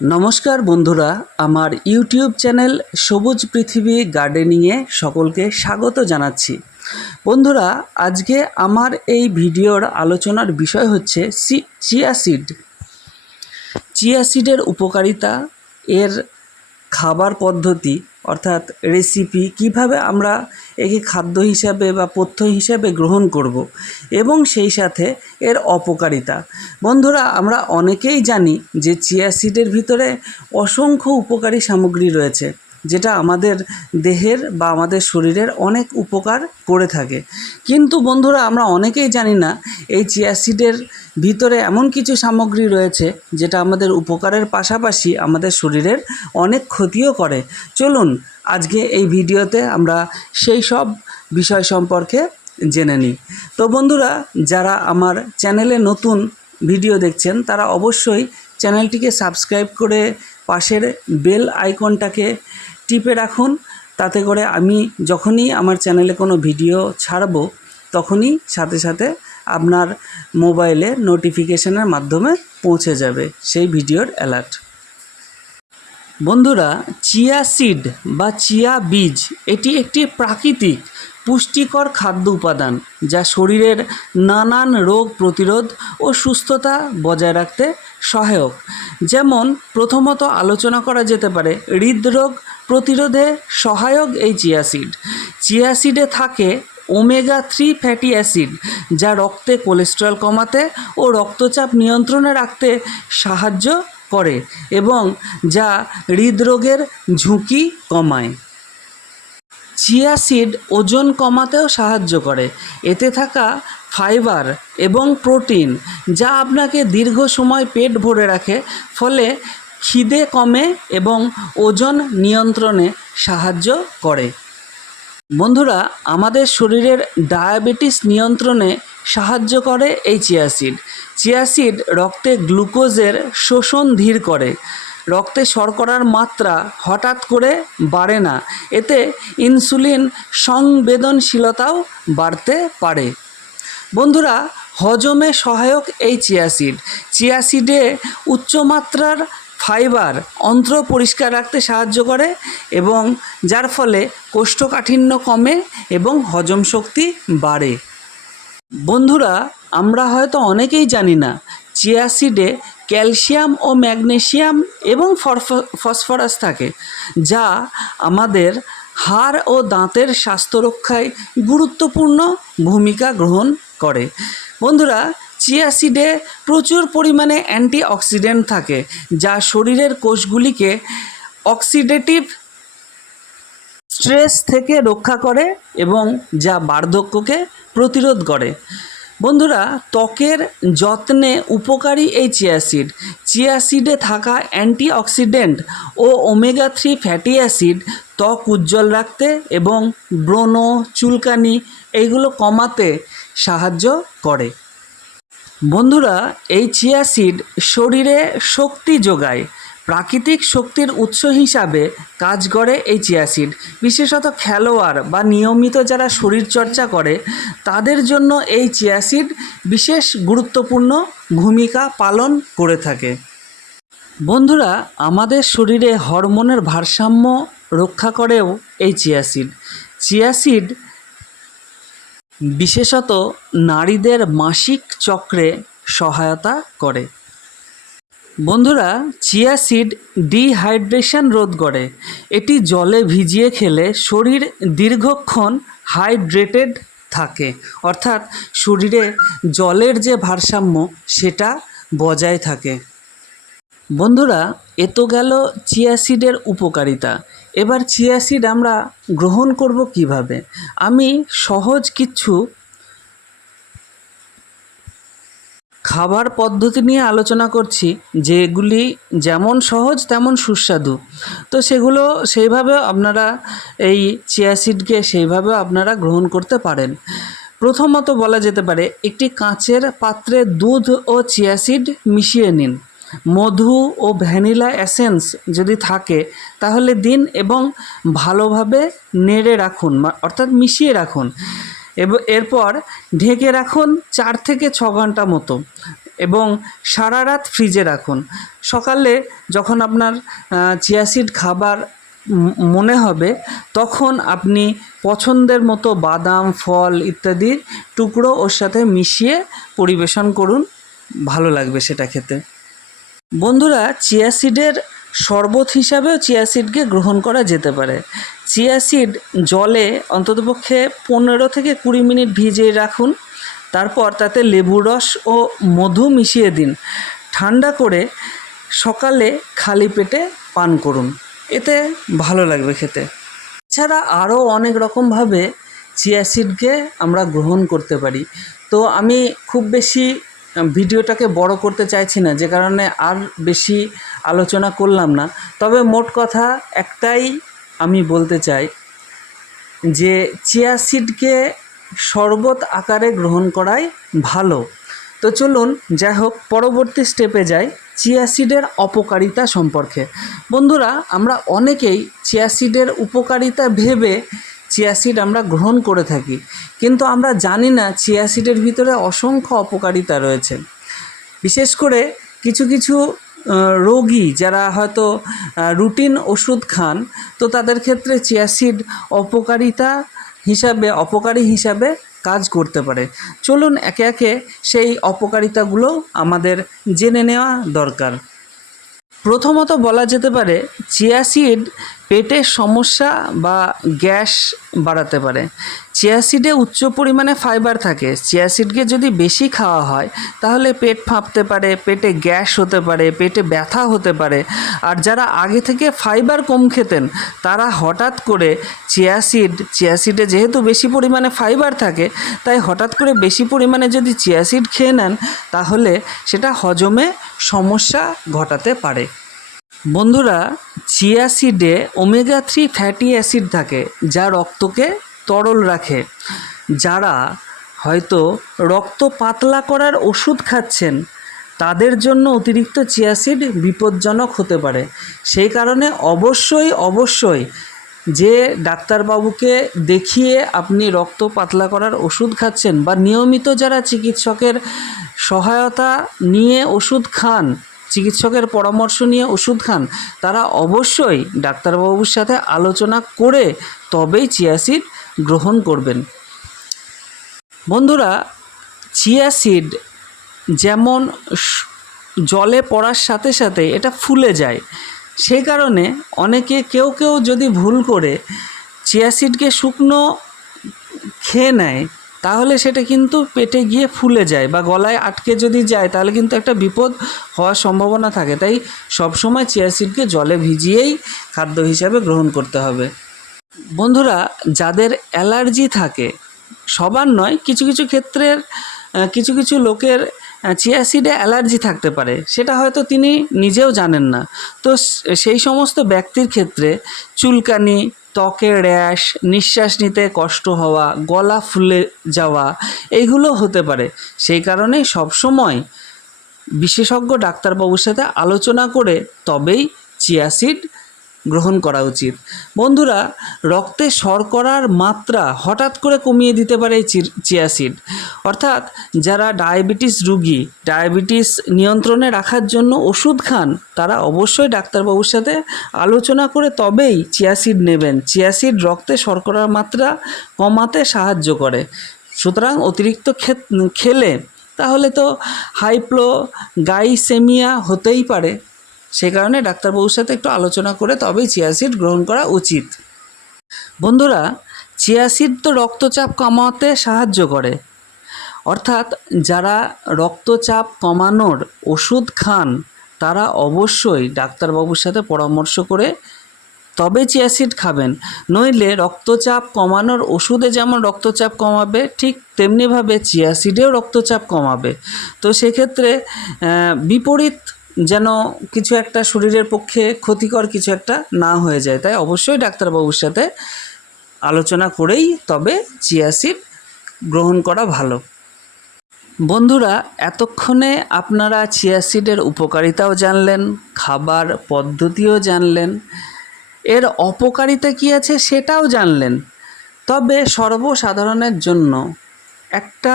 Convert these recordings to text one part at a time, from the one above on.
নমস্কার বন্ধুরা, আমার ইউটিউব চ্যানেল সবুজ পৃথিবী গার্ডেনিংয়ে সকলকে স্বাগত জানাচ্ছি। বন্ধুরা, আজকে আমার এই ভিডিওর আলোচনার বিষয় হচ্ছে চিয়া সিড। চিয়া সিডের উপকারিতা, এর খাবার পদ্ধতি অর্থাৎ রেসিপি, কিভাবে আমরা একে খাদ্য হিসাবে বা পথ্য হিসাবে গ্রহণ করব এবং সেই সাথে এর অপকারিতা। বন্ধুরা, আমরা অনেকেই জানি যে চিয়া সিডের ভিতরে অসংখ্য উপকারী সামগ্রী রয়েছে, যেটা আমাদের দেহের বা আমাদের শরীরের অনেক উপকার করে থাকে। কিন্তু বন্ধুরা, আমরা অনেকেই জানি না এই চিয়া সিডের ভিতরে এমন কিছু সামগ্রী রয়েছে যেটা আমাদের উপকারের পাশাপাশি আমাদের শরীরের অনেক ক্ষতিও করে। চলুন আজকে এই ভিডিওতে আমরা সেই সব বিষয় সম্পর্কে জেনে নিই। তো বন্ধুরা, যারা আমার চ্যানেলে নতুন ভিডিও দেখছেন তারা অবশ্যই চ্যানেলটিকে সাবস্ক্রাইব করে পাশের বেল আইকনটাকে টিপে রাখুন। তাতে করে আমি যখনই আমার চ্যানেলে কোনো ভিডিও ছাড়ব তখনই সাথে সাথে আপনার মোবাইলে নোটিফিকেশনের মাধ্যমে পৌঁছে যাবে সেই ভিডিওর অ্যালার্ট। বন্ধুরা, চিয়া সিড বা চিয়া বীজ এটি একটি প্রাকৃতিক পুষ্টিকর খাদ্য উপাদান যা শরীরের নানান রোগ প্রতিরোধ ও সুস্থতা বজায় রাখতে সহায়ক। যেমন প্রথমত আলোচনা করা যেতে পারে হৃদরোগ প্রতিরোধে সহায়ক এই চিয়া সিড। চিয়া সিডে থাকে ওমেগা 3 ফ্যাটি অ্যাসিড, যা রক্তে কোলেস্টেরল কমাতে ও রক্তচাপ নিয়ন্ত্রণে রাখতে সাহায্য করে এবং যা হৃদরোগের ঝুঁকি কমায়। চিয়া সিড ওজন কমাতেও সাহায্য করে। এতে থাকা ফাইবার এবং প্রোটিন যা আপনাকে দীর্ঘ সময় পেট ভরে রাখে, ফলে খিদে কমে এবং ওজন নিয়ন্ত্রণে সাহায্য করে। বন্ধুরা, আমাদের শরীরের ডায়াবেটিস নিয়ন্ত্রণে সাহায্য করে এই চিয়া সিড। চিয়া সিড রক্তে গ্লুকোজের শোষণ ধীর করে। রক্তে শর্করার মাত্রা হঠাৎ করে বাড়ে না, এতে ইনসুলিন সংবেদনশীলতাও বাড়তে পারে। বন্ধুরা, হজমে সহায়ক এই চিয়া সিড। চিয়া সিডে উচ্চমাত্রার ফাইবার অন্ত্র পরিষ্কার রাখতে সাহায্য করে এবং যার ফলে কোষ্ঠকাঠিন্য কমে এবং হজম শক্তি বাড়ে। বন্ধুরা, আমরা হয়তো অনেকেই জানি না চিয়া সিডে ক্যালসিয়াম ও ম্যাগনেসিয়াম এবং ফসফরাস থাকে, যা আমাদের হাড় ও দাঁতের স্বাস্থ্য রক্ষায় গুরুত্বপূর্ণ ভূমিকা গ্রহণ করে। বন্ধুরা, চিয়া সিডে প্রচুর পরিমাণে অ্যান্টিঅক্সিডেন্ট থাকে, যা শরীরের কোষগুলিকে অক্সিডেটিভ স্ট্রেস থেকে রক্ষা করে এবং যা বার্ধক্যকে প্রতিরোধ করে। বন্ধুরা, ত্বকের যত্নে উপকারী এই চিয়া সিড। চিয়া সিডে থাকা অ্যান্টিঅক্সিডেন্ট ও ওমেগা 3 ফ্যাটি অ্যাসিড ত্বক উজ্জ্বল রাখতে এবং ব্রণ, চুলকানি এইগুলো কমাতে সাহায্য করে। বন্ধুরা, এই চিয়া সিড শরীরে শক্তি যোগায়। প্রাকৃতিক শক্তির উৎস হিসাবে কাজ করে এই চিয়া সিড। বিশেষত খেলোয়াড় বা নিয়মিত যারা শরীরচর্চা করে তাদের জন্য এই চিয়া সিড বিশেষ গুরুত্বপূর্ণ ভূমিকা পালন করে থাকে। বন্ধুরা, আমাদের শরীরে হরমোনের ভারসাম্য রক্ষা করেও এই চিয়া সিড। চিয়া সিড বিশেষত নারীদের মাসিক চক্রে সহায়তা করে। বন্ধুরা, চিয়া সিড ডিহাইড্রেশন রোধ করে। এটি জলে ভিজিয়ে খেলে শরীর দীর্ঘক্ষণ হাইড্রেটেড থাকে, অর্থাৎ শরীরে জলের যে ভারসাম্য সেটা বজায় থাকে। বন্ধুরা, এ তো গেল চিয়া সিডের উপকারিতা। এবার চিয়া সিড আমরা গ্রহণ করব কিভাবে? আমি সহজ কিছু খাবার পদ্ধতি নিয়ে আলোচনা করছি, যেগুলি যেমন সহজ তেমন সুস্বাদু। তো সেগুলো সেইভাবে আপনারা এই চিয়া সিডকে সেইভাবে আপনারা গ্রহণ করতে পারেন। প্রথমত বলা যেতে পারে একটি কাঁচের পাত্রে দুধ ও চিয়া সিড মিশিয়ে নিন। মধু ও ভ্যানিলা এসেন্স যদি থাকে তাহলে দিন এবং ভালোভাবে নেড়ে রাখুন, অর্থাৎ মিশিয়ে রাখুন। এরপর ঢেকে রাখুন 4 থেকে 6 ঘন্টা মতো। এবং সারা রাত ফ্রিজে রাখুন। সকালে যখন আপনার চিয়া সিড খাবার মনে হবে তখন আপনি পছন্দের মতো বাদাম, ফল ইত্যাদির টুকরো ওর সাথে মিশিয়ে পরিবেশন করুন, ভালো লাগবে সেটা খেতে। বন্ধুরা, চিয়া সিডের শরবত হিসাবেও চিয়া সিডকে গ্রহণ করা যেতে পারে। চিয়া সিড জলে অন্ততপক্ষে 15 থেকে 20 মিনিট ভিজিয়ে রাখুন, তারপর তাতে লেবুর রস ও মধু মিশিয়ে দিন, ঠান্ডা করে সকালে খালি পেটে পান করুন, এতে ভালো লাগবে খেতে। এছাড়া আরও অনেক রকমভাবে চিয়া সিডকে আমরা গ্রহণ করতে পারি। তো আমি খুব বেশি ভিডিওটাকে বড় করতে চাইছি না, যে কারণে আর বেশি আলোচনা করলাম না। তবে মোট কথা একটাই আমি বলতে চাই যে চিয়া সিডকে শরবত আকারে গ্রহণ করাই ভালো। তো চলুন যাই হোক পরবর্তী স্টেপে যাই, চিয়া সিডের অপকারিতা সম্পর্কে। বন্ধুরা, আমরা অনেকেই চিয়া সিডের উপকারিতা ভেবে চিয়া সিড আমরা গ্রহণ করে থাকি, কিন্তু আমরা জানি না চিয়া সিডের ভিতরে অসংখ্য অপকারিতা রয়েছে। বিশেষ করে কিছু কিছু রোগী যারা হয়তো রুটিন ওষুধ খান, তো তাদের ক্ষেত্রে চিয়া সিড অপকারী হিসাবে কাজ করতে পারে। চলুন একে একে সেই অপকারিতাগুলো আমাদের জেনে নেওয়া দরকার। প্রথমত বলা যেতে পারে চিয়া সিড পেটের সমস্যা বা গ্যাস বাড়াতে পারে। চিয়া সিডে উচ্চ পরিমাণে ফাইবার থাকে। চিয়া সিডকে যদি বেশি খাওয়া হয় তাহলে পেট ফাঁপতে পারে, পেটে গ্যাস হতে পারে, পেটে ব্যথা হতে পারে। আর যারা আগে থেকে ফাইবার কম খেতেন তারা হঠাৎ করে চিয়া সিডে যেহেতু বেশি পরিমাণে ফাইবার থাকে, তাই হঠাৎ করে বেশি পরিমাণে যদি চিয়া সিড খেয়ে নেন তাহলে সেটা হজমে সমস্যা ঘটাতে পারে। বন্ধুরা, চিয়া সিডে ওমেগা 3 ফ্যাটি অ্যাসিড থাকে যা রক্তকে তরল রাখে। যারা হয়তো রক্ত পাতলা করার ওষুধ খাচ্ছেন তাদের জন্য অতিরিক্ত চিয়া সিড বিপজ্জনক হতে পারে। সেই কারণে অবশ্যই যে ডাক্তারবাবুকে দেখিয়ে আপনি রক্ত পাতলা করার ওষুধ খাচ্ছেন বা নিয়মিত যারা চিকিৎসকের সহায়তা নিয়ে ওষুধ খান, চিকিৎসকের পরামর্শ নিয়ে ওষুধ খান, তারা অবশ্যই ডাক্তারবাবুর সাথে আলোচনা করে তবেই চিয়া সিড গ্রহণ করবেন। বন্ধুরা, চিয়া সিড যেমন জলে পড়ার সাথে সাথে এটা ফুলে যায়, সেই কারণে কেউ যদি ভুল করে চিয়া সিডকে শুকনো খেয়ে নেয় তাহলে সেটা কিন্তু পেটে গিয়ে ফুলে যায় বা গলায় আটকে যদি যায় তাহলে কিন্তু একটা বিপদ হওয়ার সম্ভাবনা থাকে। তাই সবসময় চিয়া সিডকে জলে ভিজিয়েই খাদ্য হিসাবে গ্রহণ করতে হবে। বন্ধুরা, যাদের অ্যালার্জি থাকে, সবার নয়, কিছু কিছু ক্ষেত্রের কিছু লোকের চিয়া সিডে অ্যালার্জি থাকতে পারে, সেটা হয়তো তিনি নিজেও জানেন না। তো সেই সমস্ত ব্যক্তির ক্ষেত্রে চুলকানি, ত্বকে র্যাশ, নিঃশ্বাস নিতে কষ্ট হওয়া, গলা ফুলে যাওয়া এইগুলো হতে পারে। সেই কারণে সবসময় বিশেষজ্ঞ ডাক্তারবাবুর সাথে আলোচনা করে তবেই চিয়া সিড গ্রহণ করা উচিত। বন্ধুরা, রক্তে শর্করার মাত্রা হঠাৎ করে কমিয়ে দিতে পারে চিয়া সিড। অর্থাৎ যারা ডায়াবেটিস রোগী, ডায়াবেটিস নিয়ন্ত্রণে রাখার জন্য ওষুধ খান, তারা অবশ্যই ডাক্তারবাবুর সাথে আলোচনা করে তবেই চিয়া সিড নেবেন। চিয়া সিড রক্তে শর্করার মাত্রা কমাতে সাহায্য করে। সুতরাং অতিরিক্ত খেলে তাহলে তো হাইপোগ্লাইসেমিয়া হতেই পারে। সে কারণে ডাক্তারবাবুর সাথে একটু আলোচনা করে তবেই চিয়া সিড গ্রহণ করা উচিত। বন্ধুরা, চিয়া সিড তো রক্তচাপ কমাতে সাহায্য করে। অর্থাৎ যারা রক্তচাপ কমানোর ওষুধ খান তারা অবশ্যই ডাক্তারবাবুর সাথে পরামর্শ করে তবে চিয়া সিড খাবেন। নইলে রক্তচাপ কমানোর ওষুধে যেমন রক্তচাপ কমাবে, ঠিক তেমনিভাবে চিয়া সিডেও রক্তচাপ কমাবে। তো সেক্ষেত্রে বিপরীত যেন কিছু একটা শরীরের পক্ষে ক্ষতিকর কিছু একটা না হয়ে যায়, তাই অবশ্যই ডাক্তারবাবুর সাথে আলোচনা করেই তবে চিয়া সিড গ্রহণ করা ভালো। বন্ধুরা, এতক্ষণে আপনারা চিয়া সিডের উপকারিতাও জানলেন, খাবার পদ্ধতিও জানলেন, এর অপকারিতা কী আছে সেটাও জানলেন। তবে সর্বসাধারণের জন্য একটা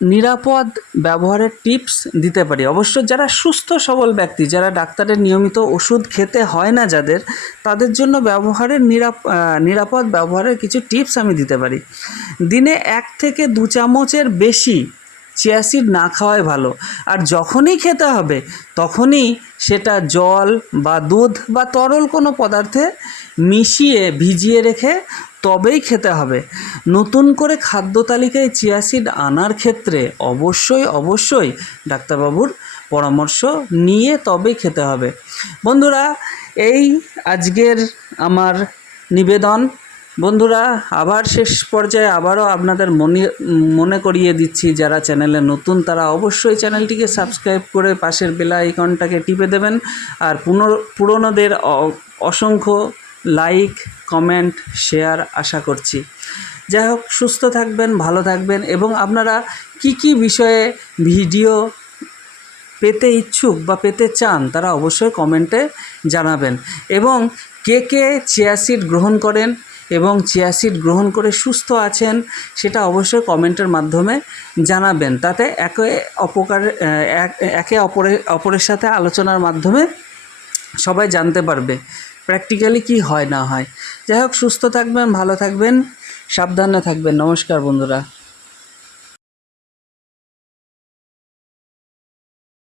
নিরাপদ ব্যবহারের টিপস দিতে পারি। অবশ্য যারা সুস্থ সবল ব্যক্তি, যারা ডাক্তারের নিয়মিত ওষুধ খেতে হয় না যাদের, তাদের জন্য নিরাপদ ব্যবহারের কিছু টিপস আমি দিতে পারি। দিনে 1 থেকে 2 চামচের বেশি চিয়া সিড না খাওয়াই ভালো। আর যখনই খেতে হবে তখনই সেটা জল বা দুধ বা তরল কোনো পদার্থে মিশিয়ে ভিজিয়ে রেখে তবেই খেতে হবে। নতুন করে খাদ্য তালিকায় চিয়া সিড আনার ক্ষেত্রে অবশ্যই ডাক্তারবাবুর পরামর্শ নিয়ে তবেই খেতে হবে। বন্ধুরা, এই আজকের আমার নিবেদন। বন্ধুরা, আবার শেষ পর্যায়ে আবারও আপনাদের মনে করিয়ে দিচ্ছি, যারা চ্যানেলে নতুন তারা অবশ্যই চ্যানেলটিকে সাবস্ক্রাইব করে পাশের বেল আইকনটাকে টিপে দেবেন। আর পুরনোদের অসংখ্য লাইক, কমেন্ট, শেয়ার আশা করছি। যাই হোক, সুস্থ থাকবেন, ভালো থাকবেন, এবং আপনারা কি বিষয়ে ভিডিও পেতে ইচ্ছুক বা পেতে চান তারা অবশ্যই কমেন্টে জানাবেন। এবং কে চিয়া সিড গ্রহণ করেন এবং চিয়া সিড গ্রহণ করে সুস্থ আছেন সেটা অবশ্যই কমেন্টের মাধ্যমে জানাবেন। তাতে একে অপরের সাথে আলোচনার মাধ্যমে সবাই জানতে পারবে প্র্যাকটিক্যালি কি হয় না হয়। যাই হোক, সুস্থ থাকবেন, ভালো থাকবেন, সাবধানে থাকবেন। নমস্কার বন্ধুরা।